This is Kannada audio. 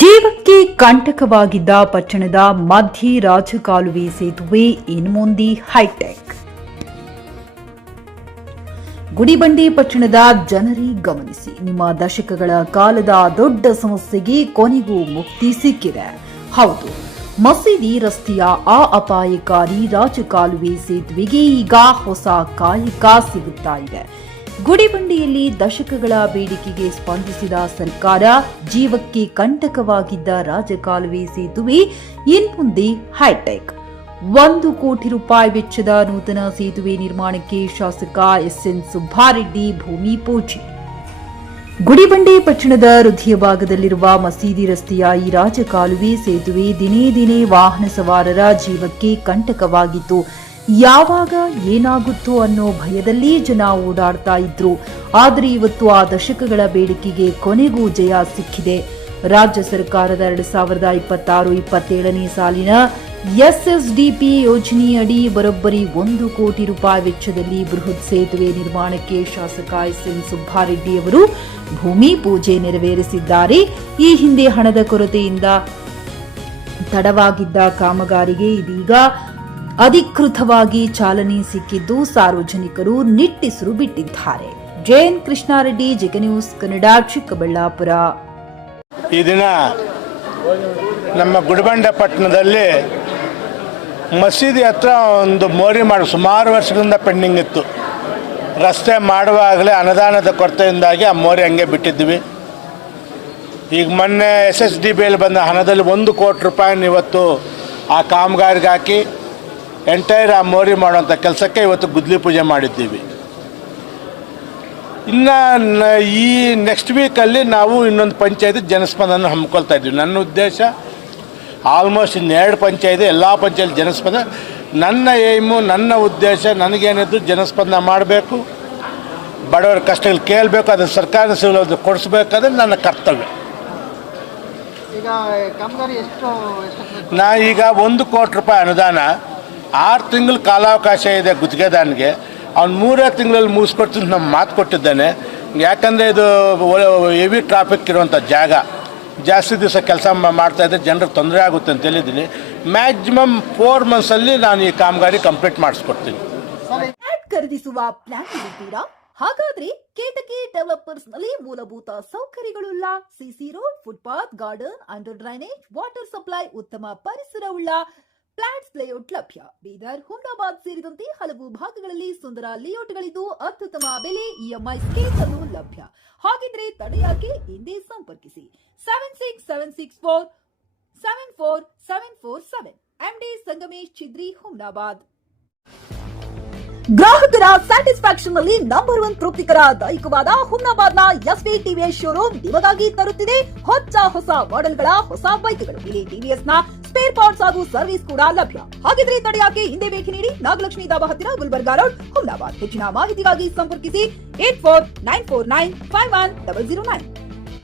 ಜೀವಕ್ಕೆ ಕಂಟಕವಾಗಿದ್ದ ಪಟ್ಟಣದ ಮಧ್ಯೆ ರಾಜಕಾಲುವೆ ಸೇತುವೆ ಇನ್ನು ಮುಂದೆ ಹೈಟೆಕ್. ಗುಡಿಬಂಡೆ ಪಟ್ಟಣದ ಜನರೇ ಗಮನಿಸಿ, ನಿಮ್ಮ ದಶಕಗಳ ಕಾಲದ ದೊಡ್ಡ ಸಮಸ್ಯೆಗೆ ಕೊನೆಗೂ ಮುಕ್ತಿ ಸಿಕ್ಕಿದೆ. ಹೌದು, ಮಸೀದಿ ರಸ್ತೆಯ ಆ ಅಪಾಯಕಾರಿ ರಾಜಕಾಲುವೆ ಸೇತುವೆಗೆ ಈಗ ಹೊಸ ಕಾಯಕ ಸಿಗುತ್ತಾ ಇದೆ. ಗುಡಿಬಂಡೆಯಲ್ಲಿ ದಶಕಗಳ ಬೇಡಿಕೆಗೆ ಸ್ಪಂದಿಸಿದ ಸರ್ಕಾರ ಜೀವಕ್ಕೆ ಕಂಟಕವಾಗಿದ್ದ ರಾಜಕಾಲುವೆ ಸೇತುವೆ ಇನ್ಮುಂದೆ ಹೈಟೆಕ್. 1 ಕೋಟಿ ರೂಪಾಯಿ ವೆಚ್ಚದ ನೂತನ ಸೇತುವೆ ನಿರ್ಮಾಣಕ್ಕೆ ಶಾಸಕ ಎಸ್ಎನ್ ಸುಬ್ಬಾರೆಡ್ಡಿ ಭೂಮಿ ಪೂಜೆ. ಗುಡಿಬಂಡೆ ಪಟ್ಟಣದ ಹೃದಯ ಭಾಗದಲ್ಲಿರುವ ಮಸೀದಿ ರಸ್ತೆಯ ಈ ರಾಜಕಾಲುವೆ ಸೇತುವೆ ದಿನೇ ದಿನೇ ವಾಹನ ಸವಾರರ ಜೀವಕ್ಕೆ ಕಂಟಕವಾಗಿತ್ತು. ಯಾವಾಗ ಏನಾಗುತ್ತೋ ಅನ್ನೋ ಭಯದಲ್ಲಿ ಜನ ಓಡಾಡ್ತಾ ಇದ್ರು. ಆದರೆ ಇವತ್ತು ಆ ದಶಕಗಳ ಬೇಡಿಕೆಗೆ ಕೊನೆಗೂ ಜಯ ಸಿಕ್ಕಿದೆ. ರಾಜ್ಯ ಸರ್ಕಾರದ 2026-27ನೇ ಸಾಲಿನ ಎಸ್ಎಸ್ಡಿಪಿ ಯೋಜನೆಯಡಿ ಬರೋಬ್ಬರಿ 1 ಕೋಟಿ ರೂಪಾಯಿ ವೆಚ್ಚದಲ್ಲಿ ಬೃಹತ್ ಸೇತುವೆ ನಿರ್ಮಾಣಕ್ಕೆ ಶಾಸಕ ಎಸ್ಎನ್ ಸುಬ್ಬಾರೆಡ್ಡಿ ಅವರು ಭೂಮಿ ಪೂಜೆ ನೆರವೇರಿಸಿದ್ದಾರೆ. ಈ ಹಿಂದೆ ಹಣದ ಕೊರತೆಯಿಂದ ತಡವಾಗಿದ್ದ ಕಾಮಗಾರಿಗೆ ಇದೀಗ ಅಧಿಕೃತವಾಗಿ ಚಾಲನೆ ಸಿಕ್ಕಿದ್ದು ಸಾರ್ವಜನಿಕರು ನಿಟ್ಟಿಸಿರು ಬಿಟ್ಟಿದ್ದಾರೆ. JN Krishnareddy, JK news Kannada, Chikkaballapur. ಈ ದಿನ ನಮ್ಮ ಗುಡಿಬಂಡೆ ಪಟ್ಟಣದಲ್ಲಿ ಮಸೀದಿ ಹತ್ರ ಒಂದು ಮೋರಿ ಮಾಡಿ ಸುಮಾರು ವರ್ಷಗಳಿಂದ ಪೆಂಡಿಂಗ್ ಇತ್ತು. ರಸ್ತೆ ಮಾಡುವಾಗಲೇ ಅನುದಾನದ ಕೊರತೆಯಿಂದಾಗಿ ಆ ಮೋರಿ ಹಂಗೆ ಬಿಟ್ಟಿದ್ವಿ. ಈಗ ಮೊನ್ನೆ SSDBಯಲ್ಲಿ ಬಂದ ಹಣದಲ್ಲಿ 1 ಕೋಟಿ ರೂಪಾಯಿನ ಇವತ್ತು ಆ ಕಾಮಗಾರಿಗೆ ಹಾಕಿ ಎಂಟೈರ್ ಆ ಮೋರಿ ಮಾಡುವಂಥ ಕೆಲಸಕ್ಕೆ ಇವತ್ತು ಗುದ್ಲಿ ಪೂಜೆ ಮಾಡಿದ್ದೀವಿ. ಇನ್ನು ಈ ನೆಕ್ಸ್ಟ್ ವೀಕಲ್ಲಿ ನಾವು ಇನ್ನೊಂದು ಪಂಚಾಯತ್ ಜನಸ್ಪಂದನ ಹಮ್ಮಿಕೊಳ್ತಾ ಇದ್ದೀವಿ. ನನ್ನ ಉದ್ದೇಶ ಆಲ್ಮೋಸ್ಟ್ 2 ಪಂಚಾಯತ್, ಎಲ್ಲ ಪಂಚಾಯತ್ ಜನಸ್ಪಂದನ. ನನ್ನ ಏಮು, ನನ್ನ ಉದ್ದೇಶ, ನನಗೇನಿದ್ದು ಜನಸ್ಪಂದನ ಮಾಡಬೇಕು, ಬಡವರ ಕಷ್ಟಗಳು ಕೇಳಬೇಕು, ಅದನ್ನು ಸರ್ಕಾರದ ಸೌಲಭ್ಯ ಕೊಡಿಸ್ಬೇಕಾದ್ರೆ ನನ್ನ ಕರ್ತವ್ಯ. ನಾ ಈಗ 1 ಕೋಟಿ ರೂಪಾಯಿ ಅನುದಾನ, 6 ತಿಂಗಳು ಕಾಲಾವಕಾಶ ಇದೆ ಗುತ್ತಿಗೆದಾರನಿಗೆ. ಅವ್ನು 3 ತಿಂಗಳಲ್ಲಿ ಮುಗಿಸ್ಕೊಡ್ತೀನಿ ನಮ್ಮ ಮಾತು ಕೊಟ್ಟಿದ್ದಾನೆ. ಯಾಕಂದರೆ ಇದು ಹೆವಿ ಟ್ರಾಫಿಕ್ ಇರುವಂಥ ಜಾಗ, ಜಾಸ್ತಿ ದಿವಸ ಕೆಲಸ ಮಾಡ್ತಾಯಿದ್ರೆ ಜನರಿಗೆ ತೊಂದರೆ ಆಗುತ್ತೆ ಅಂತ ಹೇಳಿದ್ದೀನಿ. ಮ್ಯಾಕ್ಸಿಮಮ್ 4 ಮಂತ್ಸಲ್ಲಿ ನಾನು ಈ ಕಾಮಗಾರಿ ಕಂಪ್ಲೀಟ್ ಮಾಡಿಸ್ಕೊಡ್ತೀನಿ. ಖರೀದಿಸುವ ಪ್ಲಾನ್ ಇದ್ದೀರಾ? ಹಾಗಾದ್ರೆ ಕೇತಕಿ ಡೆವಲಪರ್ಸ್ ನಲ್ಲಿ ಮೂಲಭೂತ ಸೌಕರ್ಯಗಳುಳ್ಳ CC road, footpath, garden, under drainage, water supply, ಉತ್ತಮ ಪರಿಸರವುಳ್ಳ ಫ್ಲಾಟ್ಸ್ ಲೇಔಟ್ ಲಭ್ಯ. ಬೀದರ್, ಹುಮ್ನಾಬಾದ್ ಸೇರಿದಂತೆ ಹಲವು ಭಾಗಗಳಲ್ಲಿ ಸುಂದರ ಲೇಔಟ್ಗಳಿದ್ದು ಅತ್ಯುತ್ತಮ ಬೆಲೆ, ಇಎಂಐ ಸ್ಕೀಮ್ ಅನ್ನು ಲಭ್ಯ. ಹಾಗಿದ್ರೆ ತಡೆಯಾಕೆ? ಹಿಂದೆ ಸಂಪರ್ಕಿಸಿ 7676474747. MD ಸಂಗಮೇಶ್ ಚಿದ್ರಿ, ಹುಮ್ನಾಬಾದ್. ಗ್ರಾಹಕರ ಸ್ಯಾಟಿಸ್ಫ್ಯಾಕ್ಷನ್ ನಲ್ಲಿ ನಂಬರ್ 1 ತೃಪ್ತಿಕರ ದಾಯಕವಾದ ಹುಮ್ನಾಬಾದ್ನ ಎಸ್ವಿ ಟಿವಿಎಸ್ ಶೋರೂಮ್ ನಿಮಗಾಗಿ ತರುತ್ತಿದೆ ಹೊಸ ಮಾಡೆಲ್ಗಳ ಹೊಸ ಬೈಕ್ಗಳು. ಇಲ್ಲಿ ಟಿವಿಎಸ್ ನ ಸ್ಪೇರ್ ಪಾರ್ಟ್ಸ್ ಹಾಗೂ ಸರ್ವಿಸ್ ಕೂಡ ಲಭ್ಯ. ಹಾಗಿದ್ರೆ ತಡೆಯಾಕೆ? ಹಿಂದೆ ಭೇಟಿ ನೀಡಿ, ನಾಗಲಕ್ಷ್ಮಿ ಧಾಬಾ ಹತ್ತಿರ, ಗುಲ್ಬರ್ಗಾ ರೋಡ್, ಹುಮ್ನಾಬಾದ್. ಹೆಚ್ಚಿನ ಮಾಹಿತಿಗಾಗಿ ಸಂಪರ್ಕಿಸಿ 8494951009.